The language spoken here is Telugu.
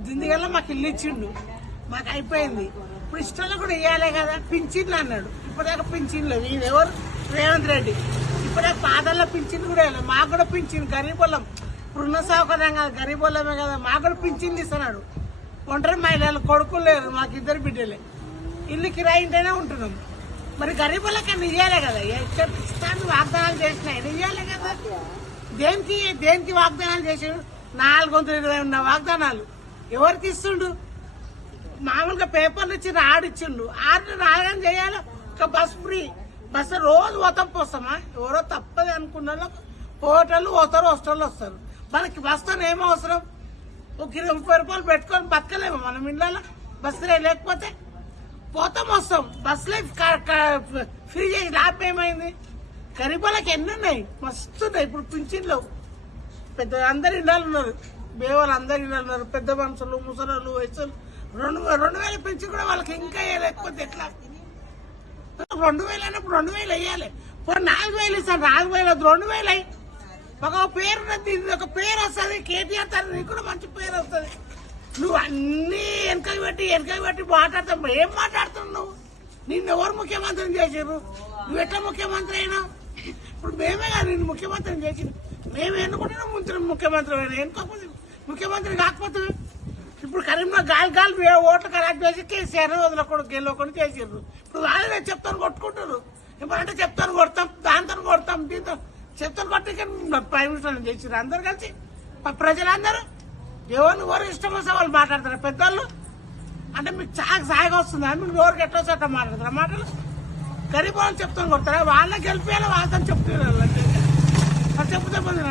దిందిగల్లో మాకు ఇల్లు ఇచ్చిండు. మాకు అయిపోయింది. ఇప్పుడు ఇష్టంలో కూడా ఇవ్వాలే కదా. పింఛన్లు అన్నాడు. ఇప్పటిదాకా పింఛన్లు ఈయన ఎవరు? రేవంత్ రెడ్డి. ఇప్పుడే పాదల్లో పింఛన్ కూడా వేయలేదు మాకు కూడా పింఛన్ గరీబులం ఇప్పుడున్న సౌకర్యం కాదు. గరీబొల్లమే కదా. మాకు కూడా పింఛన్ ఇస్తున్నాడు. ఒంటరి మహిళలు కొడుకులు లేరు. మాకు ఇద్దరు బిడ్డలే. ఇల్లు కిరాయింటేనే ఉంటున్నాం. మరి గరీబులకన్నా ఇవ్వాలే కదా. ఎక్కడ ఇస్తాను వాగ్దానాలు చేసినాయి ఇవ్వాలి కదా. దేనికి? దేనికి వాగ్దానాలు చేసాడు? నాలుగు వందల ఇరవై ఉన్న వాగ్దానాలు. ఎవరికి ఇస్తుండు మామూలుగా పేపర్లు ఇచ్చి ఆడిచ్చిండు ఆర్డర్ రాగానే చేయాలి. ఒక బస్ ఫ్రీ. బస్ రోజు పోతాం పోస్తామా? ఎవరో తప్పదు అనుకున్న వాళ్ళు హోటళ్ళు పోతారు హోస్టల్ వస్తారు. మనకి బస్తో ఏమవసరం అవసరం? ఒక ఇరవై ముప్పై రూపాయలు పెట్టుకొని బతకలేము మనం ఇళ్ళలో. బస్సులే లేకపోతే పోతాం వస్తాం. బస్ లైఫ్ ఫ్రీ చేసి లాభం ఏమైంది? గరీబులకు ఎన్ని ఉన్నాయి? మస్తు ఉన్నాయి. ఇప్పుడు పింఛన్లు. పెద్ద అందరు ఇళ్ళలు ఉన్నారు. బేవలు అందరు ఇళ్ళలు ఉన్నారు పెద్ద మనుషులు ముసలు వయసులు రెండు రెండు వేలు పెంచి కూడా వాళ్ళకి ఇంకా లేకపోతే ఎట్లా? రెండు వేలు అయినప్పుడు రెండు వేలు వేయాలి. పోనీ నాలుగు వేలు ఇస్తాను నాలుగు వేలు రెండు వేలు అయ్యి. ఒక పేరు ఇది ఒక పేరు వస్తుంది కేటీఆర్ తన నీకు కూడా మంచి పేరు వస్తుంది. నువ్వు అన్ని వెనకకి పెట్టి వెనకకి పెట్టి మాట్లాడతావు. ఏం మాట్లాడుతున్నావు నువ్వు? నిన్ను ఎవరు ముఖ్యమంత్రిని చేసారు నువ్వు ఎట్లా ముఖ్యమంత్రి అయినా ఇప్పుడు మేమే కదా నిన్ను ముఖ్యమంత్రిని చేసి మేము ఎన్నుకుంటున్నాం? ముందు ముఖ్యమంత్రి అయినా. ఎన్నుకోకపోతే ముఖ్యమంత్రి కాకపోతే ఇప్పుడు కరీంనగర్ గాలి గాలి ఓట్లు ఖరాబ్ చేసి కేసీఆర్ వదలకూడదు గెలవకుండా చేసారు ఇప్పుడు వాళ్ళే చెప్తాను కొట్టుకుంటారు ఇప్పుడంటే చెప్తాను కొడతాం దాంతో కొడతాం దీంతో చెప్తాను కొట్టి ప్రైమ్ మినిస్టర్ చేసారు అందరు కలిసి ప్రజలందరూ ఎవరిని ఎవరు ఇష్టం వస్తే వాళ్ళు మాట్లాడతారు పెద్దోళ్ళు అంటే మీకు చాలా సాయిగా వస్తుంది మీకు నోరుకి ఎట్లా వస్తే అట్లా మాట్లాడతారు మాటలు గరీబ్ వాళ్ళని చెప్తాను కొడతారా వాళ్ళని గెలిపేయాలి వాళ్ళతో చెప్తున్నారు చెప్తే పొందిన